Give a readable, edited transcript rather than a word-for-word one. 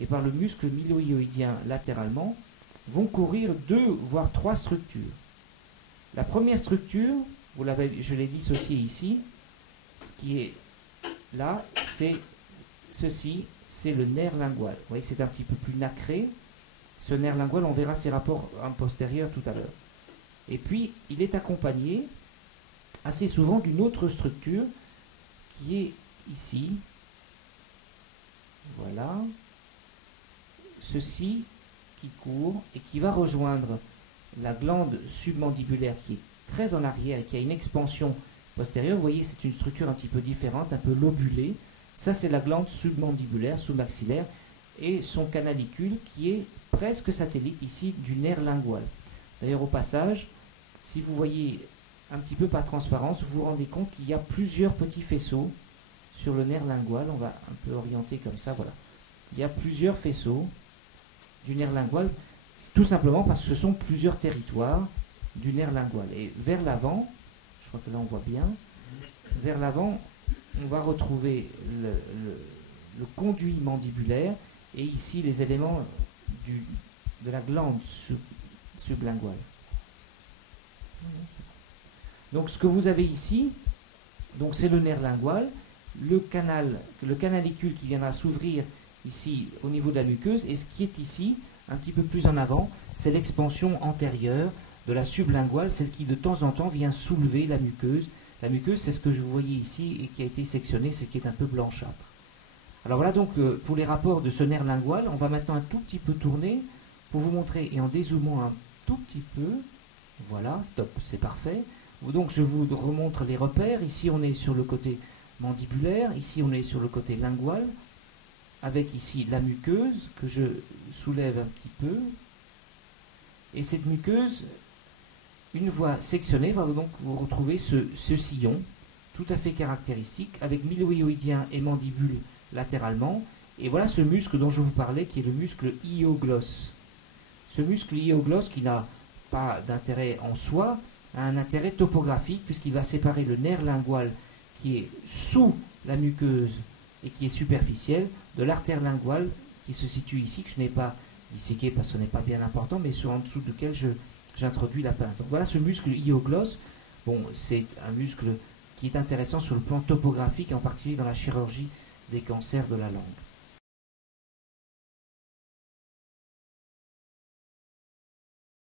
et par le muscle mylohyoïdien latéralement, vont courir 2 voire 3 structures. La première structure, je l'ai dissociée ici, ce qui est là, c'est ceci, c'est le nerf lingual. Vous voyez que c'est un petit peu plus nacré. Ce nerf lingual, on verra ses rapports en postérieur tout à l'heure. Et puis, il est accompagné assez souvent d'une autre structure qui est ici. Voilà. Ceci qui court et qui va rejoindre la glande submandibulaire qui est très en arrière et qui a une expansion postérieure. Vous voyez, c'est une structure un petit peu différente, un peu lobulée. Ça, c'est la glande submandibulaire, sous-maxillaire, et son canalicule qui est presque satellite ici du nerf lingual. D'ailleurs, au passage, si vous voyez un petit peu par transparence, vous vous rendez compte qu'il y a plusieurs petits faisceaux sur le nerf lingual. On va un peu orienter comme ça, voilà. Il y a plusieurs faisceaux du nerf lingual, tout simplement parce que ce sont plusieurs territoires du nerf lingual. Et vers l'avant, je crois que là on voit bien, vers l'avant, on va retrouver le conduit mandibulaire et ici les éléments de la glande sublinguale. Donc ce que vous avez ici, donc c'est le nerf lingual, le canalicule qui viendra s'ouvrir ici au niveau de la muqueuse, et ce qui est ici, un petit peu plus en avant, c'est l'expansion antérieure de la sublinguale, celle qui de temps en temps vient soulever la muqueuse. La muqueuse, c'est ce que vous voyez ici et qui a été sectionné, c'est qui est un peu blanchâtre. Alors voilà donc pour les rapports de ce nerf lingual, on va maintenant un tout petit peu tourner pour vous montrer, et en dézoomant un tout petit peu, voilà, stop, c'est parfait. Donc je vous remontre les repères. Ici on est sur le côté mandibulaire, ici on est sur le côté lingual, avec ici la muqueuse que je soulève un petit peu. Et cette muqueuse, une fois sectionnée, va donc vous retrouver ce sillon tout à fait caractéristique, avec mylohyoïdien et mandibule latéralement. Et voilà ce muscle dont je vous parlais, qui est le muscle hyoglosse. Ce muscle hyoglosse, qui n'a pas d'intérêt en soi, a un intérêt topographique, puisqu'il va séparer le nerf lingual qui est sous la muqueuse et qui est superficielle, de l'artère linguale qui se situe ici, que je n'ai pas disséqué parce que ce n'est pas bien important, mais en dessous duquel j'introduis la peinte. Donc voilà ce muscle hyoglosse. Bon, c'est un muscle qui est intéressant sur le plan topographique, en particulier dans la chirurgie des cancers de la langue.